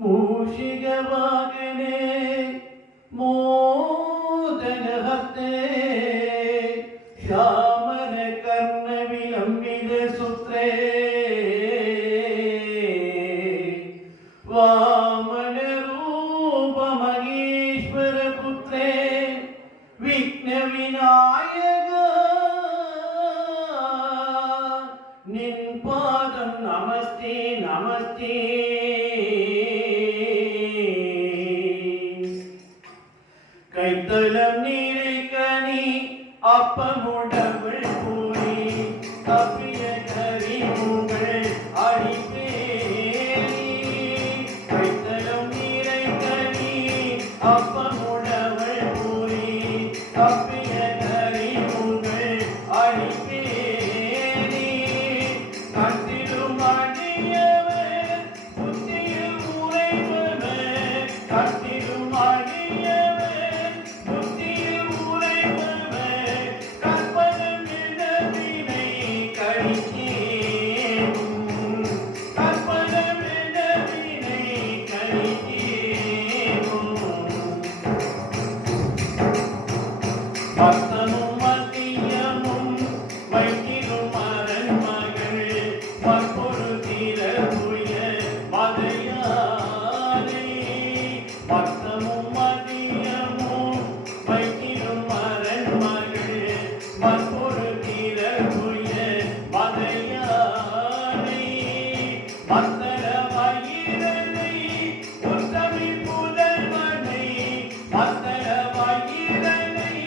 मूषिकवाहने मोदनहस्ते श्यामलकर्णविलम्बितसूत्रे वामनरूपमहेश्वरपुत्रे विघ्नविनायक निन्पादं नमस्ते नमस्ते கைத்தலம் நீரைக்கனி அப்பமுடவுள் பூரி தப்பிய கரிமுகள் அடிப்பேரி கைத்தலம் நீரைக்கனி அப்பமுடவுள் பூரி தப்பிய கரிமுகள் அடிப்பேரி கத்திடும் அடியவர் புத்தியில் உரைபவர் கத்திடும் பக்தனும் மத்தியமும் வைத்திரும் அரண்மகள் மற்பொரு தீரதுய மதையானே பக்தமும் மத்தியமும் வைத்திரும் அரண்மகள் மற்பொரு தீரதுய மதையானே மத்தர வயிறனை உத்தமி புதல்வனை மத்தர வயிறனை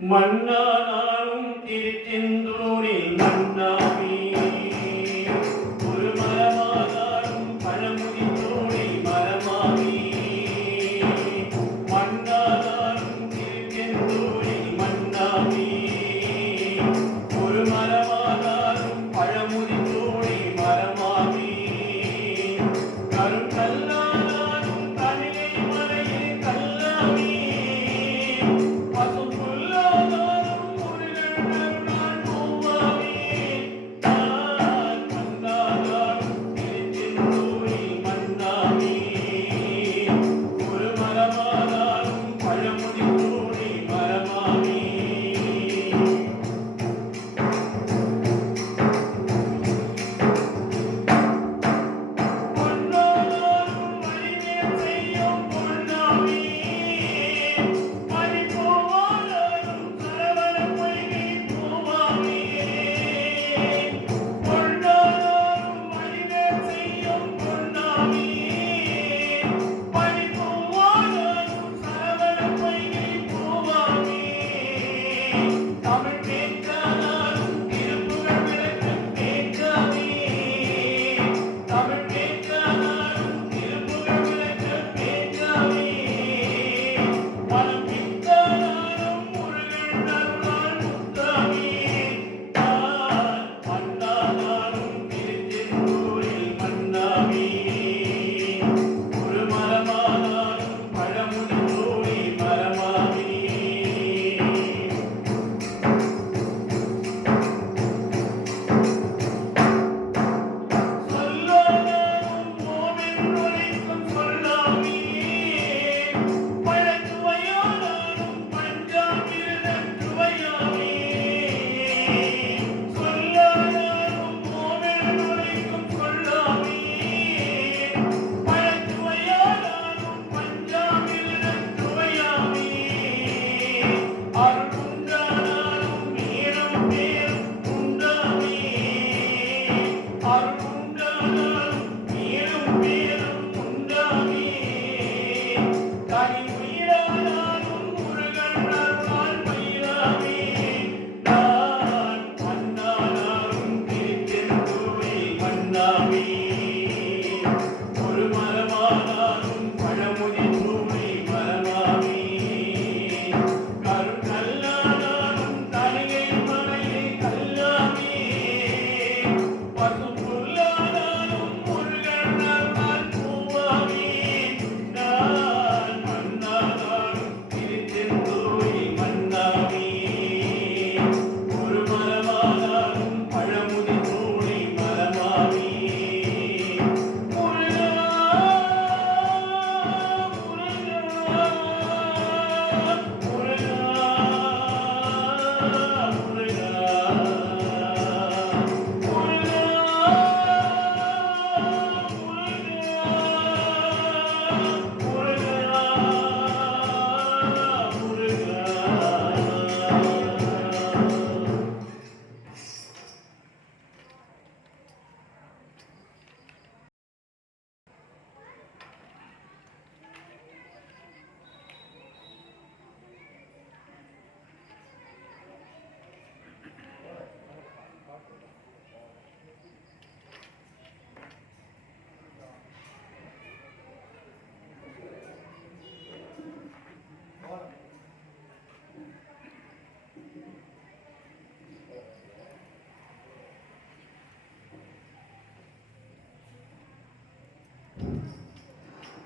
மன்னானாலும் திருச்செந்தூரில் மன்னாமே ஒரு மரமானாலும் பழமுதி தோழில் மரமாமே மன்னானாலும் திருச்செந்தூரில் மன்னாமே ஒரு மரமானாலும் பழமுதி தோழில் மரமாமே கருங்கல்லானாலும் தமிழை மலையில் கல்லாமே பசுப்புள்ள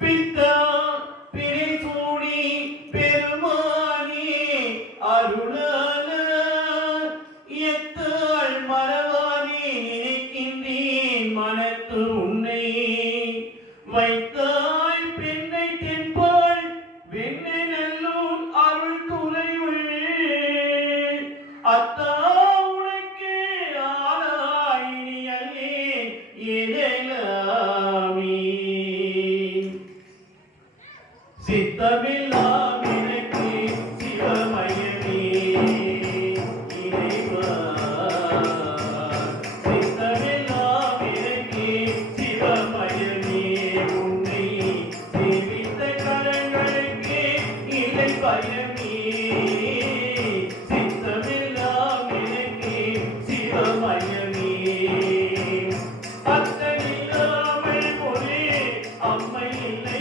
பித்தா பிரிசூடி பெருமானே அருளால எத்தாள் மறவானே நினைக்கின்றேன் மனத்து உன்னை வைத்தாய் பெண்ணை தென்பாள் வெண்ணை நல்லூர் அருள் துறையுள் அத்தா உனக்கு ஆளாயினி அல்லேன் எதலாமே சித்தமில்லாம் எனக்கு சிவமயமே இறைவா சித்தமில்லாம் எனக்கு சிவமயமே உன்னை சேவித்த கரங்களுக்கு இல்லை பயமே சித்தமில்லாம் எனக்கு சிவமயமே அத்தனில்லாமல் ஒரே அம்மை இல்லை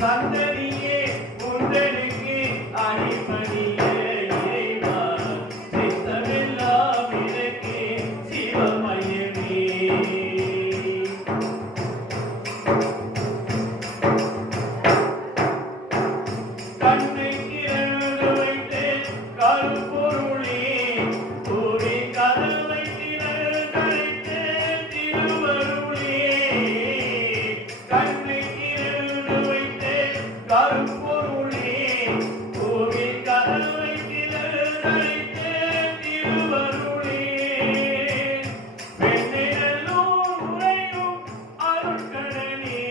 சந்ததியே உங்களுக்கு அடிப்பணிய இறைவா சித்தமெல்லாம் எனக்கு சிவமயமே கண்ணை திறந்து வைத்து கருப்பொருளே தூவி கதவை திறந்து கழித்து திருவருளே கண்ணை கருப்பொருளே கோவில் கதவை திறந்து திருவருளே வெண்ணெல்லூர் உறையும் அருட்கடலே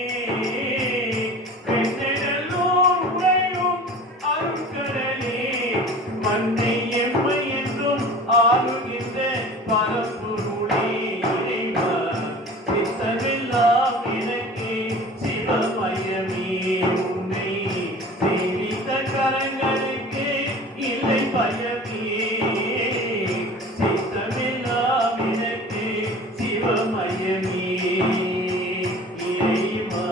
வெண்ணெல்லூர் உறையும் அருட்கடலே மண்ணை எம்மை என்றும் ஆளுகின்ற பரம்பொருளே இறைவா சித்தமெல்லாம் எனக்கு சிவமயமே கரங்களுக்கு இல்லை பயமே சித்தமெல்லாம் எனக்கு சிவமயமே இறைவா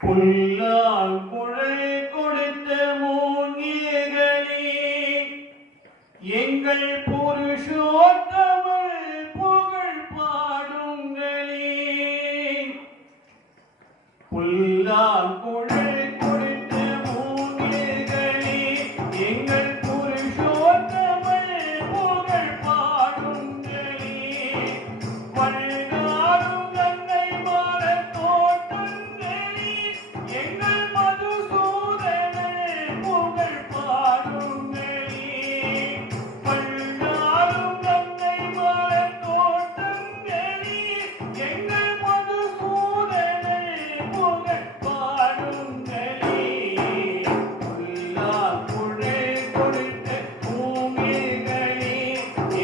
புல்லால் குழல் கொடுத்த மூங்கில்களே எங்கள் புருஷோத்தமல் புகழ் பாடுங்களே புல்லாங்குழல் கொடுத்த மூங்கில்களே எங்கள் புருஷோத்தமல் புகழ் பாடுங்களே பல்நாடும் கங்கை மலர் தோட்டங்களே எங்கள் மதுசூதனல் புகழ் பாடுங்களே பல்நாடும் கங்கை மலர் தோட்டங்களே எங்கள் மதுசூதனல் புகழ் பாடுங்களே புல்லாங்குழல் கொடுத்த மூங்கில்களே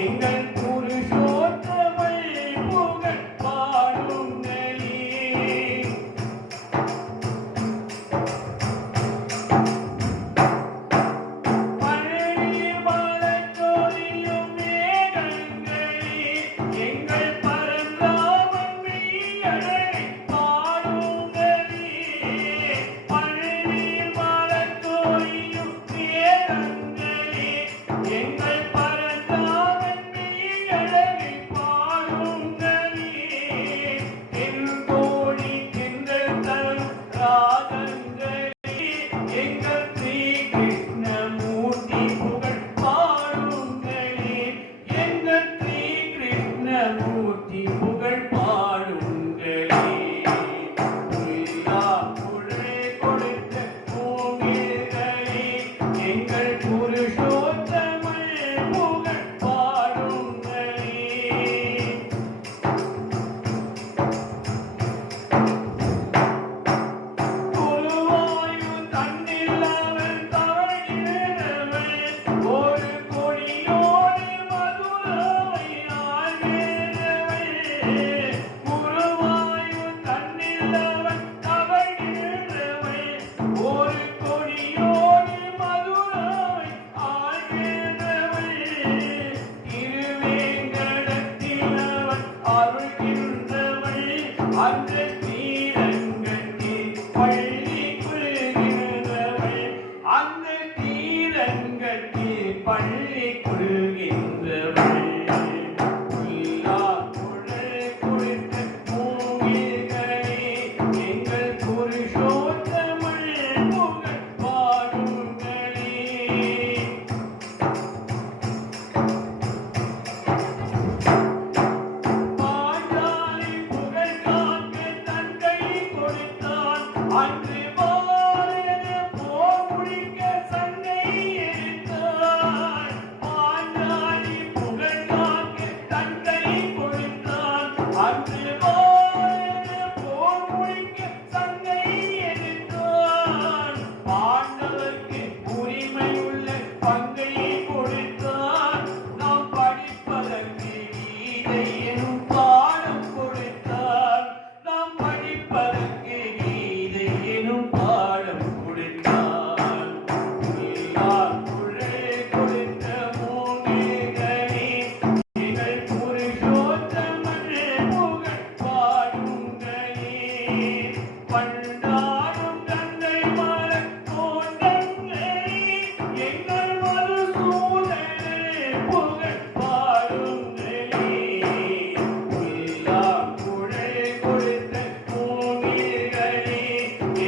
எங்கள் புருஷோத்தமல் புகழ் பாடுங்களே பழனி மலைச்சோலையும் மேகங்களே எங்கள் பரந்தாமன் மெய்யழகை பாடுங்களே பழனி மலைச்சோலையும் மேகங்களே எங்கள் பரந்தாமன் மெய்யழகை பாடுங்களே தென்கோடி தென்றல் தரும் ராகங்களே எங்கள் ஸ்ரீ கிருஷ்ணமூர்த்தி புகழ் பாடுங்களே எங்கள் ஸ்ரீ கிருஷ்ணமூர்த்தி புகழ் பாடுங்களே புல்லாங்குழல் கொடுத்த மூங்கில்களே எங்கள் புருஷோத்தமல் புகழ் பாடுங்களே குருவாயூர் தன்னில் அவன் தவழ்கிறவன் ஒரு கொடியோடு மதுரை ஆழ்கிறவன் குருவாயூர் தன்னில் அவன் தவழ்கிறவன் ஒரு கொடியோடு மதுரை ஆழ்கிறவன் திருவேங்கடத்தில் அவன் அருள்கின்றவன் அந்த தீரங்கத்தில் பள்ளி கொள்கின்றவள் அந்த தீரங்கத்தில் பள்ளி கொள்கின்றவள் புல்லாங்குழல் கொடுத்த மூங்கில்களே எங்கள் புருஷோத்தமல் புகழ் பாடுங்களே பாஞ்சாலி புகழ் காக்க தன் கை கொடுத்தான் அன்று பாரத போர் முடிக்க சண்டை எடுத்தான் பாஞ்சாலி புகழ் காக்க தன் கை கொடுத்தான் அன்று பாரத போர் முடிக்க சண்டை எடுத்தான் பாண்டவர்க்கு உரிமையுள்ள பங்கை கொடுத்தான் நாம் படிப்பதற்கு கீதை எனும் பாடம் கொடுத்தான் நாம் படிப்பதற்கு கீதை எனும் பாடம் கொடுத்தான் புல்லாங்குழல் கொடுத்த மூங்கில்களே எங்கள் புருஷோத்தமல் புகழ் பாடுங்களே பண்டாடும் கங்கை மலர் தோட்டங்களே எங்கள் மதுசூதனல் புகழ் பாடுங்களே புல்லாங்குழல் கொடுத்த மூங்கில்களே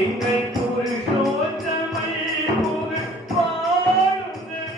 எங்கள் புருஷோத்தமல் புகழ் பாடுங்களே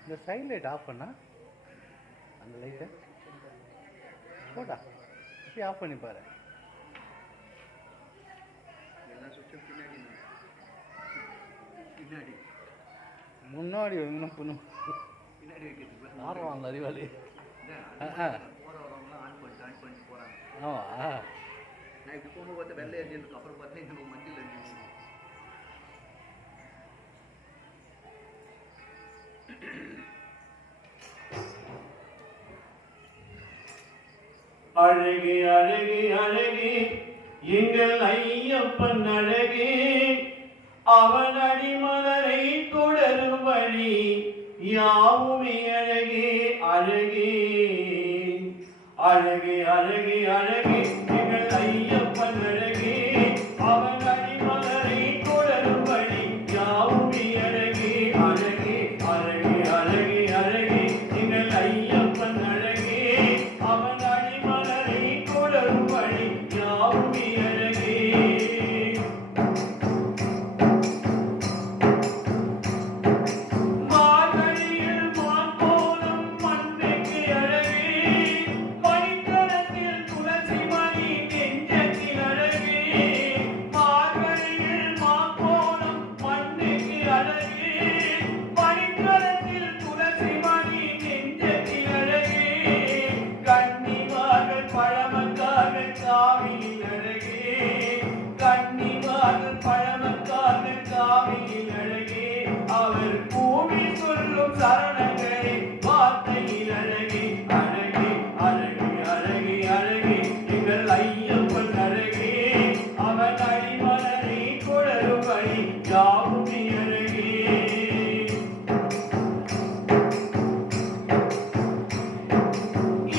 இந்த சைட் லைட் ஆஃப் பண்ணா அந்த லைட்டை போட்டா இப்படி ஆஃப் பண்ணி பாரு. எல்லா சுவிட்சும் பின்னாடி முன்னாடி வைக்கணும் ஆடுவாங்க அறிவாளி. ஆமா நான் இப்படி போகும்போது பார்த்தா வெள்ளை எரிஞ்சிருக்கு, அப்புறம் பார்த்தா இந்த மஞ்சள் எரிஞ்சிருக்கு. அழகே அழகே அழகே எங்கள் ஐயப்பன் அழகே, அவன் அடிமலரை தொடரும் வழி யாவுமே அழகே அழகே. அழகே அழகே அழகே எங்கள் ஐயப்பன் அழகே, அவன் அடிமலரை தொடரும் வழி யாவுமே அழகே அழகே. அழகே அழகே அழகே எங்கள் ஐயப்பன் அழகே, அவன் அடிமலரை தொடரும் வழி யாவுமே அழகே. மார்கழியில் மான்போலும் மண்ணுக்கு அழகே, மணிக்கணத்தில் துளசி மணி நெஞ்சத்தில் அழகே. மார்கழியில் மான்போலும் மண்ணுக்கு அழகே, மணிக்கணத்தில் துளசி மணி நெஞ்சத்தில் அழகே. கன்னிமார்கள் பழமக்கார்கள் காவியில் அழகே, கன்னிமார்கள் பழமக்கார்கள் காவியில் அழகே. அவர் பூமி சொல்லும் சரணங்களே வார்த்தையில் அழகே அழகே. அழகே அழகே அழகே எங்கள் ஐயப்பன் அழகே, அவன் அடிமலரை கொடரும் வழி யாவுமே அழகே.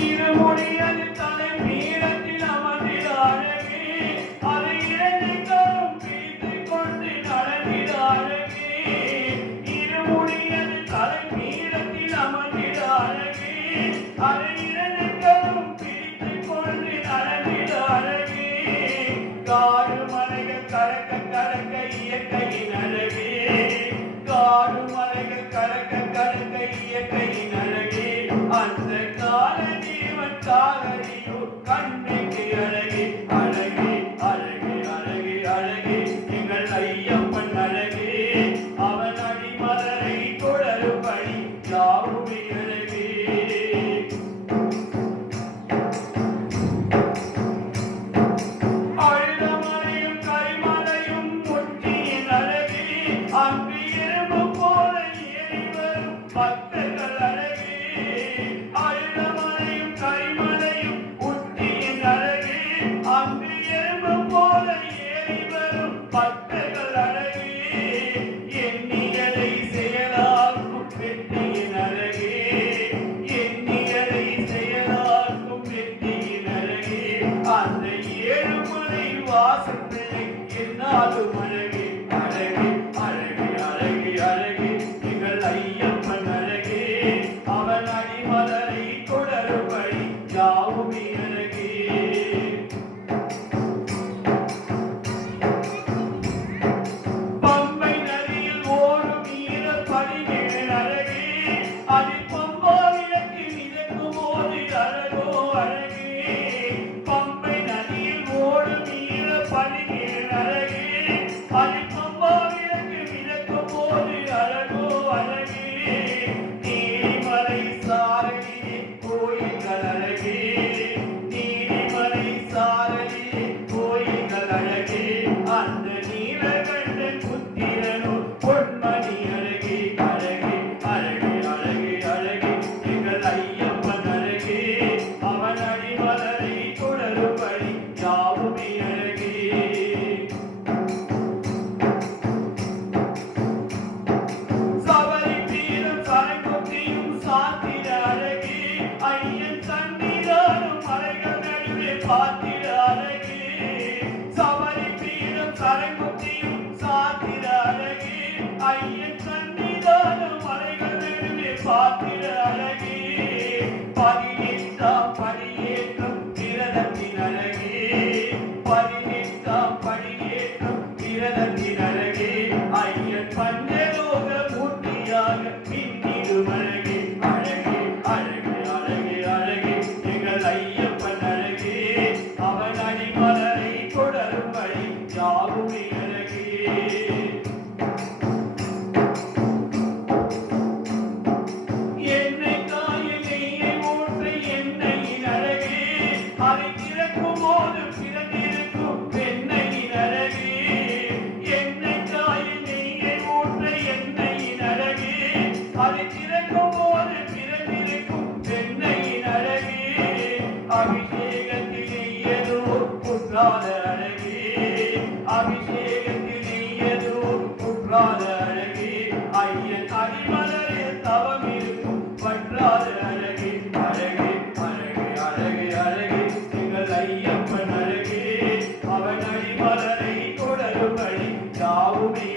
இருமுடியது தலை பீடத்தில் அமர்ந்திட அழகே, அதை இரண்டு கரம் பிடித்துக் கொண்டு நடந்திட அழகே. இருமுடியது தலை பீடத்தில் அமர்ந்திட அழகே, அதை இரண்டு கரம் பிடித்துக் கொண்டு நடந்திட அழகே. காடு மலைகள் கடக்க கடக்க இயற்கையின் அழகே, காடு மலைகள் கடக்க கடக்க இயற்கையின் அழகே. அந்த கால ஜீவன் காலடியோ கண்ணுக்கு அழகே அழகே. அழகே அழகே அழகே எங்கள் ஐயப்பன் அழகே, அவன் அடிமலரை தொடரும் வழி யாவுமே அழகே. அழுதமலையும் கரிமலையும் முற்றியின் அழகே, அங்கு எறும்பு போல ஏறி வரும் பக்தர்கள் அழகே. அழுதமலையும் கரிமலையும் முற்றியின் அழகே, அங்கு எறும்பு போல ஏறி வரும் பக்தர்கள் அழகே. எண்ணியதை செயலாக்கும் வெற்றியின் அழகே, எண்ணியதை செயலாக்கும் வெற்றியின் அழகே. அந்த ஏழுமலை வாசப்பிள்ளை என்னாலும் அழகே அழகே. அழகே அழகே அழகே எங்கள் ஐயப்பன் அழகே, அவன் அடிமலரை தொடரும் வழி யாவுமே அழகே. பம்பை நதியில் ஓடும் ஈர படிகள் அழகே, அதில் பம்பா விளக்கு மிதக்கும் போது அழகோ அழகே. பம்பை நதியில் ஓடும் ஈர படிகள் அழகே, அதில் பம்பா விளக்கு மிதக்கும் போது அழகோ அழகே. நீலிமலை சாரலிலே கோயில்கள் அழகே, நீலிமலை சாரலிலே கோயில்கள் அழகே. அந்த நீலகண்டன் புத்திரனூர் பொன்மணி அழகே அழகே. அழகே அழகே அழகே எங்கள் ஐயப்பன் அழகே, அவன் அடிமலரை தொடரும் வழி யாவுமே அழகே. சபரி பீடம் சரங்கொத்தியும் சாத்திர அழகே, ஐயன் சன்னிதானம் மலைகள் நடுவே பார்த்திட அழகே. சபரி பீடம் சரங்கொத்தியும் சாத்திர அழகே, ஐயன் சன்னிதானம் மலைகள் நடுவே பார்த்திட அழகே. பதினெட்டாம் படியேற்றம் விரதத்தின் அழகே, பதினெட்டாம் படியேற்றம் விரதத்தின் அழகே. ஐயன் பஞ்சலோக மூர்த்தியாக பின்னிடும் அழகே அழகே. அழகே அழகே அழகே எங்கள் ஐயப்பன் அழகே, அவன் அடிமலரை தொடரும் வழி யாவுமே அழகே. மங்காத அழகே ஐயன் அடிமலரில் தவம் இருக்கும் பற்றாத அழகே அழகே அழகே அழகே அழகே எங்கள் ஐயப்பன் அழகே அவன் அடிமலரை தொடரும்படி யாவுமே